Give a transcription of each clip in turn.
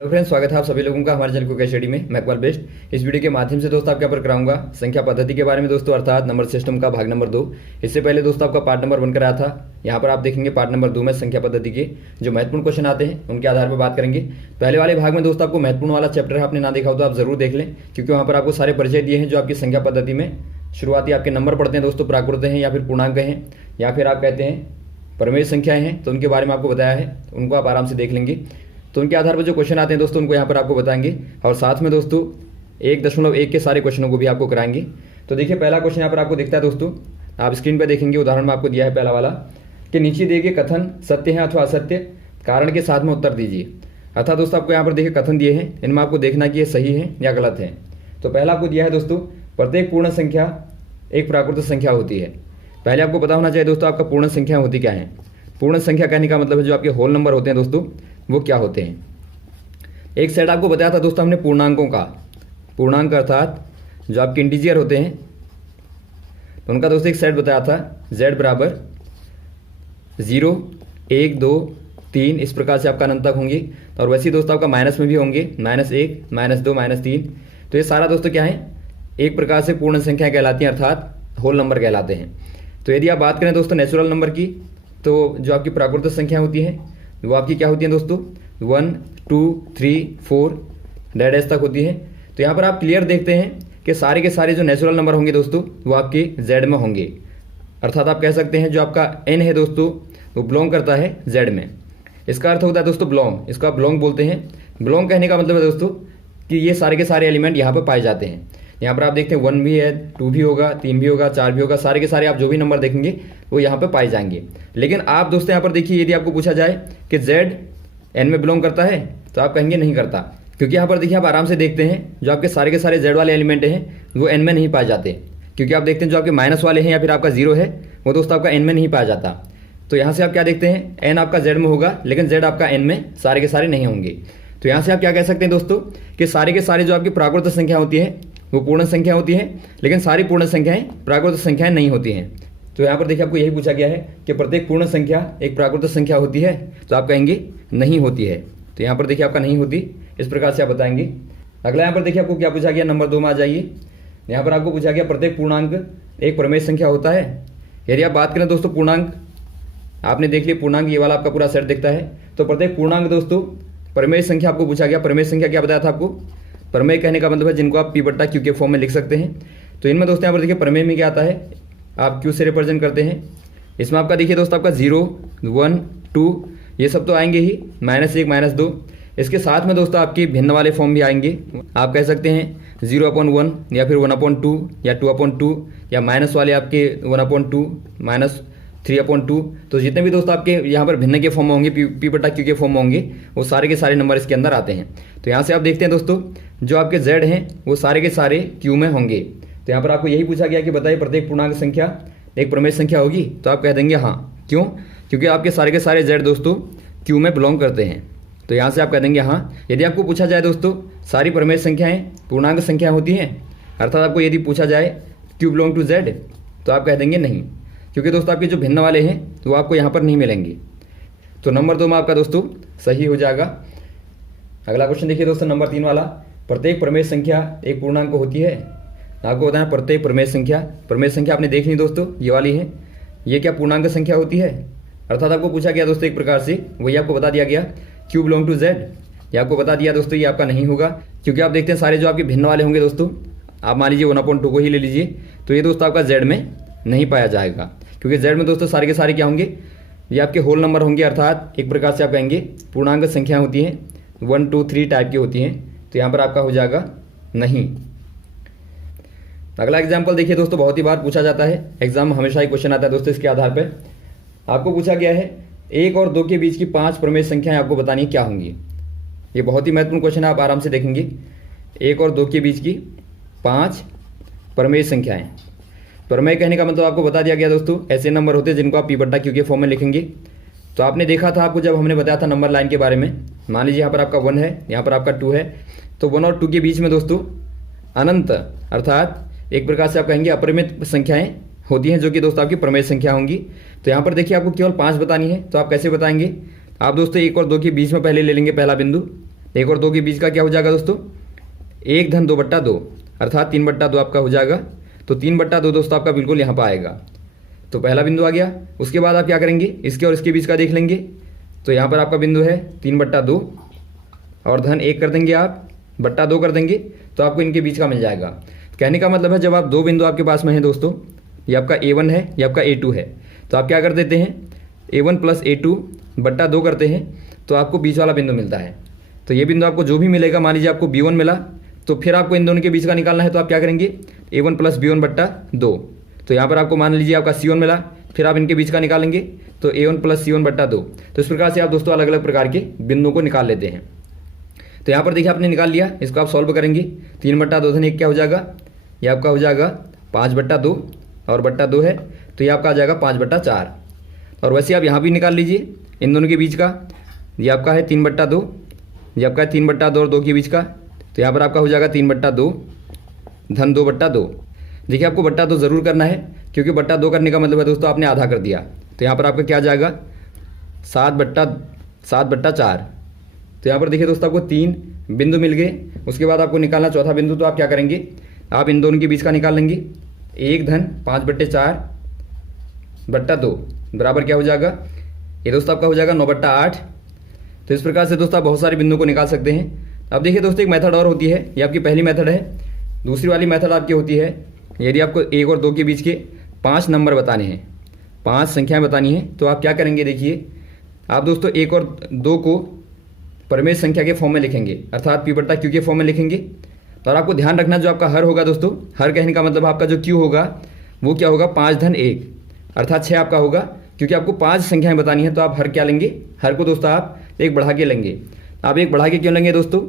Hello friends, स्वागत है आप सभी लोगों का हमारे चैनल क्विक स्टडी में। मैं इकबाल बेस्ट। इस वीडियो के माध्यम से दोस्तों आपके यहाँ पर कराऊंगा संख्या पद्धति के बारे में दोस्तों, अर्थात नंबर सिस्टम का भाग नंबर 2। इससे पहले दोस्तों आपका पार्ट नंबर 1 कराया था। यहाँ पर आप देखेंगे पार्ट नंबर 2 में संख्या पद्धति के जो महत्वपूर्ण क्वेश्चन आते हैं उनके आधार पर बात करेंगे। पहले वाले भाग में दोस्तों आपको महत्वपूर्ण वाला चैप्टर आपने ना देखा हो तो आप जरूर देख लें, क्योंकि वहाँ पर आपको सारे परिचय दिए हैं जो आपकी संख्या पद्धति में शुरुआती आपके नंबर पढ़ते हैं दोस्तों, प्राकृत हैं या फिर पूर्णांक हैं या फिर आप कहते हैं परमेय संख्याएं हैं, तो उनके बारे में आपको बताया है। उनको आप आराम से देख लेंगे। तो उनके आधार पर जो क्वेश्चन आते हैं दोस्तों उनको यहाँ पर आपको बताएंगे, और साथ में दोस्तों 1.1 के सारे क्वेश्चनों को भी आपको कराएंगे। तो देखिए पहला क्वेश्चन यहाँ पर आपको दिखता है दोस्तों, आप स्क्रीन पर देखेंगे। उदाहरण में आपको दिया है पहला वाला कि नीचे दिए गए कथन सत्य है अथवा असत्य, कारण के साथ में उत्तर दीजिए। अर्थात दोस्तों आपको यहाँ पर देखिए कथन दिए हैं, इनमें आपको देखना कि ये सही है या गलत है। तो पहला आपको दिया है दोस्तों, प्रत्येक पूर्ण संख्या एक प्राकृत संख्या होती है। पहले आपको पता होना चाहिए दोस्तों आपका पूर्ण संख्या होती क्या है। पूर्ण संख्या कहने का मतलब है जो आपके होल नंबर होते हैं दोस्तों वो क्या होते हैं। एक सेट आपको बताया था दोस्तों हमने पूर्णांकों का, पूर्णांक अर्थात जो आपके इंटीजर होते हैं तो उनका दोस्तों एक सेट बताया था z बराबर 0, 1, 2, 3 इस प्रकार से आपका अनंत तक होंगे। और वैसे ही दोस्तों आपका माइनस में भी होंगे, -1, -2, -3। तो ये सारा दोस्तों क्या है, एक प्रकार से पूर्ण संख्या कहलाती हैं, अर्थात होल नंबर कहलाते हैं। तो यदि आप बात करें दोस्तों नेचुरल नंबर की, तो जो आपकी प्राकृत संख्या होती है वो आपकी क्या होती है दोस्तों, 1, 2, 3, 4 डैश तक होती है। तो यहाँ पर आप क्लियर देखते हैं कि सारे के सारे जो नेचुरल नंबर होंगे दोस्तों वो आपके z में होंगे। अर्थात आप कह सकते हैं जो आपका n है दोस्तों वो बिलोंग करता है z में। इसका अर्थ होता है दोस्तों बिलोंग, इसको आप बिलोंग बोलते हैं। बिलोंग कहने का मतलब है दोस्तों कि ये सारे के सारे एलिमेंट यहाँ पर पाए जाते हैं। यहाँ पर आप देखते हैं 1 भी है, 2 भी होगा, 3 भी होगा, 4 भी होगा, सारे के सारे आप जो भी नंबर देखेंगे वो यहाँ पे पाए जाएंगे। लेकिन आप दोस्तों यहाँ पर देखिए, यदि आपको पूछा जाए कि z n में बिलोंग करता है तो आप कहेंगे नहीं करता, क्योंकि यहाँ पर देखिए आप आराम से देखते हैं जो आपके सारे के सारे z वाले एलिमेंट हैं वो n में नहीं पाए जाते। क्योंकि आप देखते हैं जो आपके माइनस वाले हैं या फिर आपका 0 है वो दोस्तों आपका n में नहीं पाया जाता। तो यहाँ से आप क्या देखते हैं, n आपका z में होगा लेकिन z आपका n में सारे के सारे नहीं होंगे। तो यहाँ से आप क्या कह सकते हैं दोस्तों कि सारे के सारे जो आपकी प्राकृत संख्या होती है वो पूर्ण संख्या होती है, लेकिन सारी पूर्ण संख्याएं प्राकृत संख्याएं नहीं होती हैं। तो यहाँ पर देखिए आपको यही पूछा गया है कि प्रत्येक पूर्ण संख्या एक प्राकृत संख्या होती है, तो आप कहेंगे नहीं होती है। तो यहाँ पर देखिए आपका नहीं होती, इस प्रकार से आप बताएंगे। अगला यहाँ पर देखिए आपको क्या पूछा गया, नंबर 2 में आ जाइए। यहाँ पर आपको पूछा गया प्रत्येक पूर्णांक एक प्रमेय संख्या होता है। यदि आप बात करें दोस्तों पूर्णांक, आपने देख लिया पूर्णांक ये वाला आपका पूरा सेट दिखता है। तो प्रत्येक पूर्णांक दोस्तों प्रमेय संख्या आपको पूछा गया। प्रमेय संख्या क्या बताया था आपको, प्रमेय कहने का मतलब है जिनको आप P/Q के फॉर्म में लिख सकते हैं। तो इनमें दोस्तों यहाँ पर देखिए प्रमेय में क्या आता है, आप Q से रिप्रेजेंट करते हैं। इसमें आपका देखिए दोस्तों आपका 0, 1, 2 ये सब तो आएंगे ही, -1, -2। इसके साथ में दोस्तों आपके भिन्न वाले फॉर्म भी आएंगे। आप कह सकते हैं 0/1 या फिर 1/2 या 2/2 या माइनस वाले आपके 1/2 -3/2। तो जितने भी दोस्तों आपके यहाँ पर भिन्न के फॉर्म होंगे, P/Q के फॉर्म होंगे, वो सारे के सारे नंबर इसके अंदर आते हैं। तो यहाँ से आप देखते हैं दोस्तों जो आपके z हैं वो सारे के सारे Q में होंगे। तो यहाँ पर आपको यही पूछा गया कि बताइए प्रत्येक पूर्णांक संख्या एक प्रमेय संख्या होगी, तो आप कह देंगे हाँ। क्यों, क्योंकि आपके सारे के सारे z दोस्तों Q में बिलोंग करते हैं। तो यहाँ से आप कह देंगे हाँ। यदि आपको पूछा जाए दोस्तों सारी प्रमेय संख्याएँ पूर्णांक संख्या होती हैं, अर्थात आपको यदि पूछा जाए Q बिलोंग टू z, तो आप कह देंगे नहीं, क्योंकि दोस्तों आपके जो भिन्न वाले हैं तो वो आपको यहाँ पर नहीं मिलेंगे। तो नंबर 2 में आपका दोस्तों सही हो जाएगा। अगला क्वेश्चन देखिए दोस्तों नंबर 3 वाला, प्रत्येक प्रमेय संख्या एक पूर्णांक होती है। आपको बताना प्रत्येक प्रमेय संख्या आपने देख ली दोस्तों, ये वाली है, ये क्या पूर्णांक संख्या होती है। अर्थात आपको पूछा गया दोस्तों एक प्रकार से वही आपको बता दिया गया Q बिलोंग टू z, ये आपको बता दिया दोस्तों ये आपका नहीं होगा। क्योंकि आप देखते हैं सारे जो आपके भिन्न वाले होंगे दोस्तों, आप मान लीजिए 1/2 को ही ले लीजिए, तो ये दोस्तों आपका z में नहीं पाया जाएगा। क्योंकि z में दोस्तों सारे के सारे क्या होंगे, ये आपके होल नंबर होंगे, अर्थात एक प्रकार से आप कहेंगे पूर्णांक संख्या होती हैं, 1, 2, 3 टाइप की होती हैं। तो यहाँ पर आपका हो जाएगा नहीं। अगला एग्जाम्पल देखिए दोस्तों, बहुत ही बार पूछा जाता है, एग्जाम में हमेशा ही क्वेश्चन आता है दोस्तों। इसके आधार पर आपको पूछा गया है 1 और 2 के बीच की 5 प्रमेय संख्याएं आपको बतानी क्या होंगी। ये बहुत ही महत्वपूर्ण क्वेश्चन है, आप आराम से देखेंगे। 1 और 2 के बीच की 5 प्रमेय संख्याएं। प्रमेय कहने का मतलब आपको बता दिया गया दोस्तों ऐसे नंबर होते हैं जिनको आप P/Q के फॉर्म में लिखेंगे। तो आपने देखा था आपको जब हमने बताया था नंबर लाइन के बारे में, मान लीजिए यहाँ पर आपका 1 है, यहाँ पर आपका 2 है, तो 1 और 2 के बीच में दोस्तों अनंत अर्थात एक प्रकार से आप कहेंगे अपरिमित संख्याएं होती हैं जो कि दोस्तों आपकी प्रमेय संख्या होंगी। तो यहाँ पर देखिए आपको केवल 5 बतानी है, तो आप कैसे बताएंगे, आप दोस्तों 1 और 2 के बीच में पहले ले लेंगे पहला बिंदु, 1 और 2 के बीच का क्या हो जाएगा दोस्तों, 1 धन 2/2 अर्थात 3/2 आपका हो जाएगा। तो 3/2 दोस्तों आपका बिल्कुल यहाँ पर आएगा। तो पहला बिंदु आ गया। उसके बाद आप क्या करेंगे, इसके और इसके बीच का देख लेंगे। तो यहाँ पर आपका बिंदु है 3/2 और धन 1 कर देंगे, आप बट्टा 2 कर देंगे, तो आपको इनके बीच का मिल जाएगा। कहने का मतलब है जब आप दो बिंदु आपके पास में हैं दोस्तों, ये आपका A1 है, ये आपका A2 है, तो आप क्या कर देते हैं, A1 + A2 बट्टा 2 करते हैं, तो आपको बीच वाला बिंदु मिलता है। तो ये बिंदु आपको जो भी मिलेगा, मान लीजिए आपको B1 मिला, तो फिर आपको इन दोनों के बीच का निकालना है। तो आप क्या करेंगे, A1 + B1 बट्टा 2। तो यहाँ पर आपको मान लीजिए आपका C1 मिला, फिर आप इनके बीच का निकालेंगे, तो A1 + C1 बट्टा 2। तो इस प्रकार से आप दोस्तों अलग अलग प्रकार के बिंदुओं को निकाल लेते हैं। तो यहाँ पर देखिए आपने निकाल लिया, इसको आप सॉल्व करेंगे। 3/2 धन 1 क्या हो जाएगा, ये आपका हो जाएगा 5/2 और बट्टा 2 है, तो ये आपका आ जाएगा 5/4। और वैसे आप यहाँ भी निकाल लीजिए इन दोनों के बीच का, ये आपका है 3/2, ये आपका है 3/2 और 2 के बीच का, तो यहाँ पर आपका हो जाएगा 3/2 धन 2/2। देखिए आपको बट्टा 2 ज़रूर करना है, क्योंकि बट्टा 2 करने का मतलब है दोस्तों आपने आधा कर दिया। तो यहाँ पर आपका क्या आ जाएगा, 7/4। तो यहाँ पर देखिए दोस्तों आपको 3 बिंदु मिल गए। उसके बाद आपको निकालना चौथा बिंदु। तो आप क्या करेंगे, आप इन दोनों के बीच का निकाल लेंगे। 1 धन 5/4 बट्टा 2 बराबर क्या हो जाएगा, ये दोस्तों आपका हो जाएगा 9/8। तो इस प्रकार से दोस्तों आप बहुत सारे बिंदुओं को निकाल सकते हैं। अब देखिए दोस्तों एक मेथड और होती है, ये आपकी पहली मेथड है। दूसरी वाली मेथड आपकी होती है, यदि आपको 1 और 2 के बीच के 5 नंबर बताने हैं, 5 संख्याएं बतानी है, तो आप क्या करेंगे, देखिए आप दोस्तों 1 और 2 को प्रमेय संख्या के फॉर्म में लिखेंगे, अर्थात P/Q के फॉर्म में लिखेंगे। और आपको ध्यान रखना जो आपका हर होगा दोस्तों, हर कहने का मतलब आपका जो Q होगा वो क्या होगा, 5 धन 1 अर्थात 6 आपका होगा। क्योंकि आपको 5 संख्याएं बतानी है, तो आप हर क्या लेंगे, हर को दोस्तों आप 1 बढ़ा के लेंगे। आप 1 बढ़ा के क्यों लेंगे दोस्तों,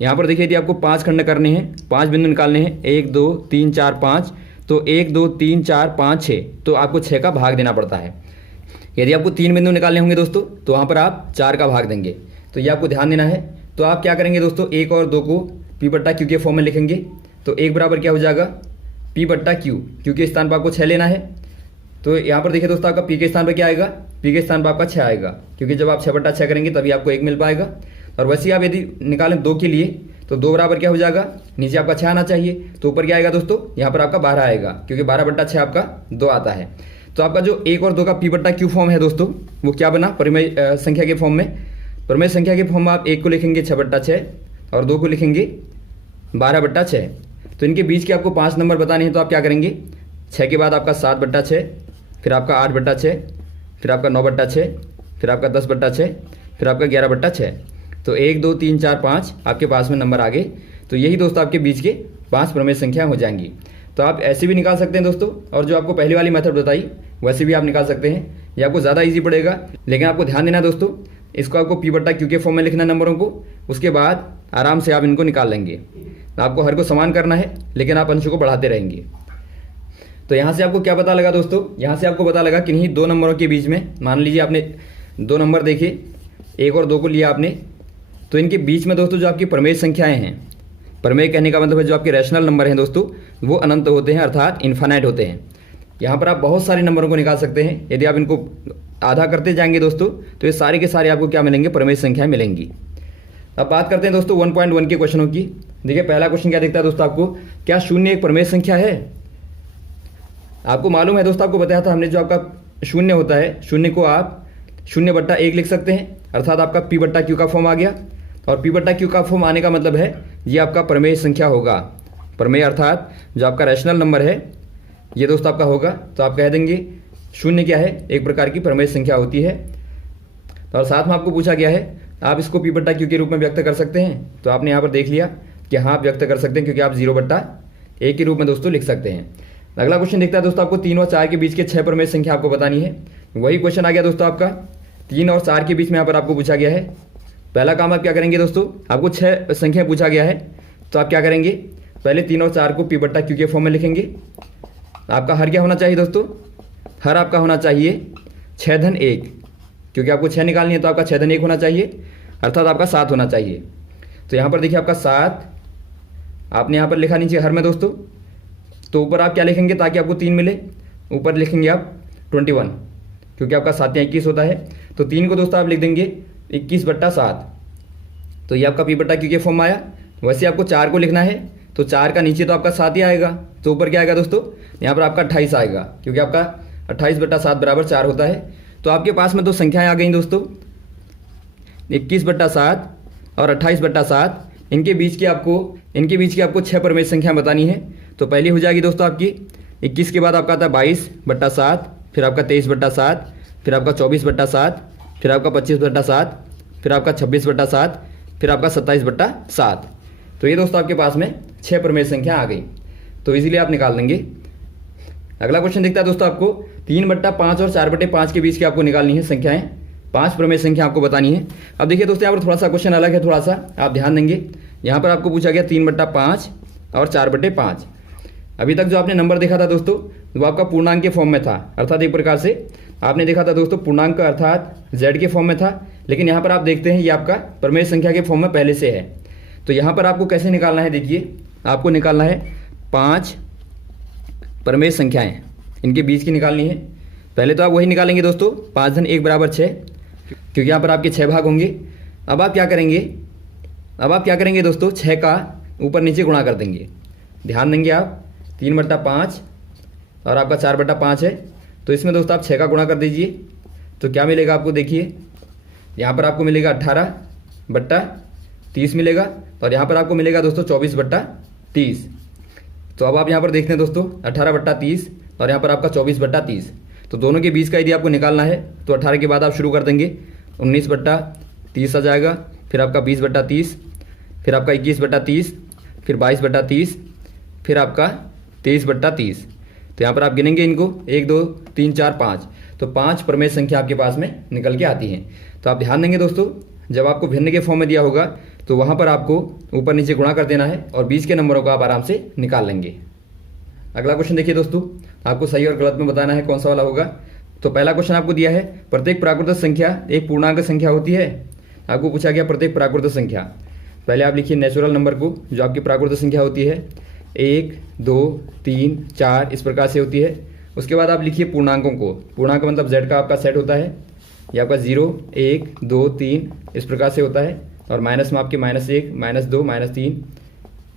यहाँ पर देखिए यदि आपको 5 खंड करने हैं, 5 बिंदु निकालने हैं, 1 2 3 4 5, तो 1 2 3 4 5 6, तो आपको 6 का भाग देना पड़ता है। यदि आपको 3 बिंदु निकालने होंगे दोस्तों, तो वहाँ पर आप 4 का भाग देंगे। तो ये आपको ध्यान देना है। तो आप क्या करेंगे दोस्तों, 1 और 2 को P/Q के फॉर्म में लिखेंगे। तो 1 बराबर क्या हो जाएगा, P/Q, क्योंकि स्थान पर आपको 6 लेना है। तो यहाँ पर देखिए दोस्तों आपका P के स्थान पर क्या आएगा, P के स्थान पर आपका 6 आएगा, क्योंकि जब आप 6/6 करेंगे तभी आपको 1 मिल पाएगा। और वैसे ही आप यदि निकालें 2 के लिए, तो 2 बराबर क्या हो जाएगा, नीचे आपका 6 आना चाहिए, तो ऊपर क्या आएगा दोस्तों, यहाँ पर आपका 12 आएगा, क्योंकि 12/6 आपका 2 आता है। तो आपका जो 1 और 2 का P/Q फॉर्म है दोस्तों, वो क्या बना, प्रमेय संख्या के फॉर्म में। प्रमेय संख्या के फॉर्म में आप 1 को लिखेंगे 6/6 और 2 को लिखेंगे 12/6। तो इनके बीच के आपको 5 नंबर बताने हैं। तो आप क्या करेंगे, 6 के बाद आपका 7/6, फिर आपका 8/6, फिर आपका 9/6, फिर आपका 10/6, फिर आपका 11/6। तो 1 2 3 4 5 आपके पास में नंबर आ गए। तो यही दोस्तों आपके बीच के 5 प्रमेय संख्या हो जाएंगी। तो आप ऐसे भी निकाल सकते हैं दोस्तों, और जो आपको पहली वाली मेथड बताई वैसे भी आप निकाल सकते हैं। ये आपको ज़्यादा इजी पड़ेगा, लेकिन आपको ध्यान देना दोस्तों, इसको आपको P/Q के फॉर्म में लिखना नंबरों को, उसके बाद आराम से आप इनको निकाल लेंगे। आपको हर को समान करना है, लेकिन आप अंशों को बढ़ाते रहेंगे। तो यहाँ से आपको क्या पता लगा दोस्तों, यहाँ से आपको पता लगा किन्हीं 2 नंबरों के बीच में, मान लीजिए आपने 2 नंबर देखे, 1 और 2 को लिया आपने, तो इनके बीच में दोस्तों जो आपकी प्रमेय संख्याएं हैं, प्रमेय कहने का मतलब है जो आपके रैशनल नंबर हैं दोस्तों, वो अनंत होते हैं, अर्थात इन्फानाइट होते हैं। यहाँ पर आप बहुत सारे नंबरों को निकाल सकते हैं। यदि आप इनको आधा करते जाएंगे दोस्तों, तो ये सारे के सारे आपको क्या मिलेंगे, प्रमेय संख्याएं मिलेंगी। अब बात करते हैं दोस्तों 1.1 के क्वेश्चनों की। देखिए पहला क्वेश्चन क्या दिखता है दोस्तों आपको, क्या 0 एक प्रमेय संख्या है। आपको मालूम है दोस्तों, आपको बताया था हमने, जो आपका 0 होता है, 0 को आप 0/1 लिख सकते हैं, अर्थात आपका P/Q का फॉर्म आ गया। और P/Q का फॉर्म आने का मतलब है ये आपका प्रमेय संख्या होगा। प्रमेय अर्थात जो आपका रैशनल नंबर है, ये दोस्तों आपका होगा। तो आप कह देंगे 0 क्या है, एक प्रकार की प्रमेय संख्या होती है। और साथ में आपको पूछा गया है आप इसको P/Q के रूप में व्यक्त कर सकते हैं। तो आपने यहाँ पर देख लिया कि हाँ आप व्यक्त कर सकते हैं, क्योंकि आप 0/1 के रूप में दोस्तों लिख सकते हैं। अगला क्वेश्चन देखता है दोस्तों, आपको 3 और 4 के बीच के 6 प्रमेय संख्या आपको बतानी है। वही क्वेश्चन आ गया दोस्तों आपका 3 और 4 के बीच में यहाँ पर आपको पूछा गया है। पहला काम आप क्या करेंगे दोस्तों, आपको 6 संख्या पूछा गया है। तो आप क्या करेंगे, पहले 3 और 4 को P/Q के फॉर्म में लिखेंगे। आपका हर क्या होना चाहिए दोस्तों, हर आपका होना चाहिए 6 धन 1, क्योंकि आपको 6 निकालनी है, तो आपका 6 धन 1 होना चाहिए, अर्थात आपका 7 होना चाहिए। तो यहाँ पर देखिए आपका 7 आपने यहाँ पर लिखा नीचे हर में दोस्तों। तो ऊपर आप क्या लिखेंगे ताकि आपको 3 मिले, ऊपर लिखेंगे आप 21, क्योंकि आपका 7 या 21 होता है। तो 3 को दोस्तों आप लिख देंगे 21/7। तो ये आपका P/Q के फॉर्म में आया। वैसे आपको 4 को लिखना है तो 4 का नीचे तो आपका 7 ही आएगा, तो ऊपर क्या आएगा दोस्तों, यहाँ पर आपका 28 आएगा, क्योंकि आपका 28/7 बराबर 4 होता है। तो आपके पास में दो संख्याएं आ गई दोस्तों, 21/7 और 28/7। इनके बीच की आपको 6 परमेय संख्या बतानी है। तो पहली हो जाएगी दोस्तों आपकी 21 के बाद आपका आता है 22/7, फिर आपका 23/7, फिर आपका 24/7, फिर आपका 25/7, फिर आपका 26/7, फिर आपका 27/7। तो ये दोस्तों आपके पास में 6 परमेय संख्या आ गई, तो इजीली आप निकाल लेंगे। अगला क्वेश्चन देखता है दोस्तों, आपको 3/5 और 4/5 के बीच की आपको निकालनी है संख्याएं। 5 प्रमेय संख्या आपको बतानी है। अब देखिए दोस्तों, यहाँ पर थोड़ा सा क्वेश्चन अलग है, थोड़ा सा आप ध्यान देंगे। यहाँ पर आपको पूछा गया 3/5 और 4/5। अभी तक जो आपने नंबर देखा था दोस्तों, वो आपका पूर्णांक के फॉर्म में था, अर्थात एक प्रकार से आपने देखा था दोस्तों पूर्णांक का अर्थात z के फॉर्म में था। लेकिन यहाँ पर आप देखते हैं ये आपका प्रमेय संख्या के फॉर्म में पहले से है। तो यहाँ पर आपको कैसे निकालना है, देखिए आपको निकालना है 5 प्रमेय संख्याएं, इनके बीच की निकालनी है। पहले तो आप वही निकालेंगे दोस्तों, 5 धन 1 बराबर 6, क्योंकि यहाँ पर आपके 6 भाग होंगे। अब आप क्या करेंगे दोस्तों, 6 का ऊपर नीचे गुणा कर देंगे। ध्यान देंगे आप, 3/5 और आपका 4/5 है, तो इसमें दोस्तों आप 6 का गुणा कर दीजिए। तो क्या मिलेगा आपको, देखिए यहाँ पर आपको मिलेगा 18/30 मिलेगा, और यहाँ पर आपको मिलेगा दोस्तों 24/30। तो अब आप यहाँ पर देखते हैं दोस्तों 18/30 और यहाँ पर आपका 24/30। तो दोनों के बीच का यदि आपको निकालना है तो 18 के बाद आप शुरू कर देंगे, 19/30 आ जाएगा, फिर आपका 20/30, फिर आपका 21/30, फिर 22/30, फिर आपका 23/30। तो यहाँ पर आप गिनेंगे इनको 1 2 3 4 5, तो 5 प्रमेय संख्या आपके पास में निकल के आती है। तो आप ध्यान देंगे दोस्तों, जब आपको भिन्न के फॉर्म में दिया होगा तो वहाँ पर आपको ऊपर नीचे गुणा कर देना है और बीच के नंबरों को आप आराम से निकाल लेंगे। अगला क्वेश्चन देखिए दोस्तों, आपको सही और गलत में बताना है कौन सा वाला होगा। तो पहला क्वेश्चन आपको दिया है, प्रत्येक प्राकृत संख्या एक पूर्णांक संख्या होती है। आपको पूछा गया प्रत्येक प्राकृत संख्या। पहले आप लिखिए नेचुरल नंबर को, जो आपकी प्राकृत संख्या होती है 1 2 3 4 इस प्रकार से होती है। उसके बाद आप लिखिए पूर्णांकों को, पूर्णांक मतलब z का आपका सेट होता है, ये आपका 0 1 2 3 इस प्रकार से होता है, और माइनस में आपके -1 -2 -3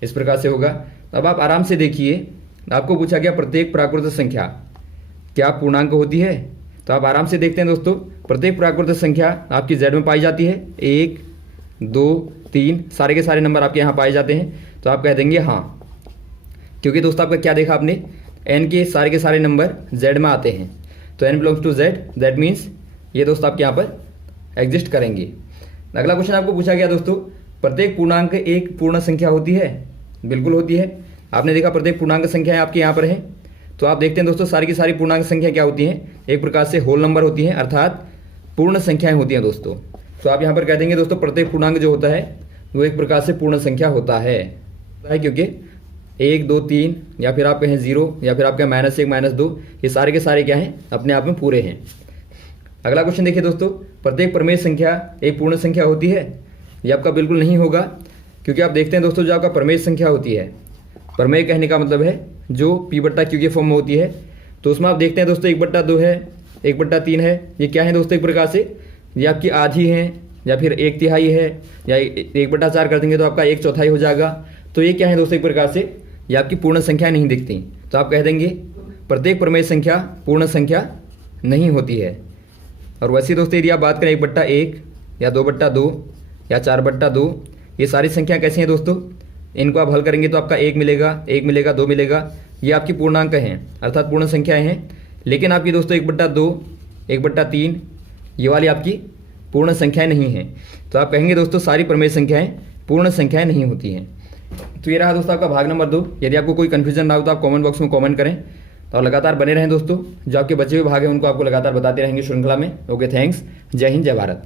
इस प्रकार से होगा। अब आप आराम से देखिए, आपको पूछा गया प्रत्येक प्राकृत संख्या क्या पूर्णांक होती है। तो आप आराम से देखते हैं दोस्तों, प्रत्येक प्राकृत संख्या आपकी z में पाई जाती है, 1 2 3 सारे के सारे नंबर आपके यहाँ पाए जाते हैं। तो आप कह देंगे हाँ, क्योंकि दोस्तों आपका क्या देखा आपने, n के सारे नंबर z में आते हैं, तो n belongs to z, that means ये दोस्तों आपके यहाँ पर एग्जिस्ट करेंगे। अगला क्वेश्चन आपको पूछा गया दोस्तों, प्रत्येक पूर्णांक एक पूर्ण संख्या होती है। बिल्कुल होती है, आपने देखा प्रत्येक पूर्णांक संख्याएं आपके यहाँ पर है। तो आप देखते हैं दोस्तों, सारी की सारी पूर्णांक संख्या क्या होती हैं, एक प्रकार से होल नंबर होती हैं, अर्थात पूर्ण संख्याएं होती हैं दोस्तों। तो आप यहाँ पर कह देंगे दोस्तों प्रत्येक पूर्णांक जो होता है वो एक प्रकार से पूर्ण संख्या होता है, क्योंकि 1 2 3 या फिर आप कहें 0 या फिर आप कहें -1 -2, ये सारे के सारे क्या हैं, अपने आप में पूरे हैं। अगला क्वेश्चन देखिए दोस्तों, प्रत्येक प्रमेय संख्या एक पूर्ण संख्या होती है। ये आपका बिल्कुल नहीं होगा, क्योंकि आप देखते हैं दोस्तों जो आपका प्रमेय संख्या होती है, प्रमेय कहने का मतलब है जो P/Q के फॉर्म में होती है, तो उसमें आप देखते हैं दोस्तों 1/2 है, 1/3 है। ये क्या है दोस्तों, एक प्रकार से ये आपकी आधी है, या फिर 1/3 है, या 1/4 कर देंगे तो आपका 1/4 हो जाएगा। तो ये क्या है दोस्तों, एक प्रकार से ये आपकी पूर्ण संख्या नहीं दिखती। तो आप कह देंगे प्रत्येक प्रमेय संख्या पूर्ण संख्या नहीं होती है। और वैसे दोस्तों यदि आप बात करें 1/1 या 2/2 या 4/2, ये सारी संख्या कैसी हैं दोस्तों, इनको आप हल करेंगे तो आपका 1 मिलेगा, 1 मिलेगा, 2 मिलेगा। ये आपकी पूर्णांक हैं, अर्थात पूर्ण संख्याएं हैं। लेकिन आपकी दोस्तों 1/2 1/3 ये वाली आपकी पूर्ण संख्याएं नहीं हैं। तो आप कहेंगे दोस्तों सारी प्रमेय संख्याएं पूर्ण संख्याएं नहीं होती हैं। तो ये रहा दोस्तों आपका भाग नंबर 2। यदि आपको कोई कन्फ्यूजन ना हो तो आप कमेंट बॉक्स में कमेंट करें, और लगातार बने रहें दोस्तों। जो आपके बचे हुए भाग हैं उनको आपको लगातार बताते रहेंगे श्रृंखला में। ओके, थैंक्स, जय हिंद, जय भारत।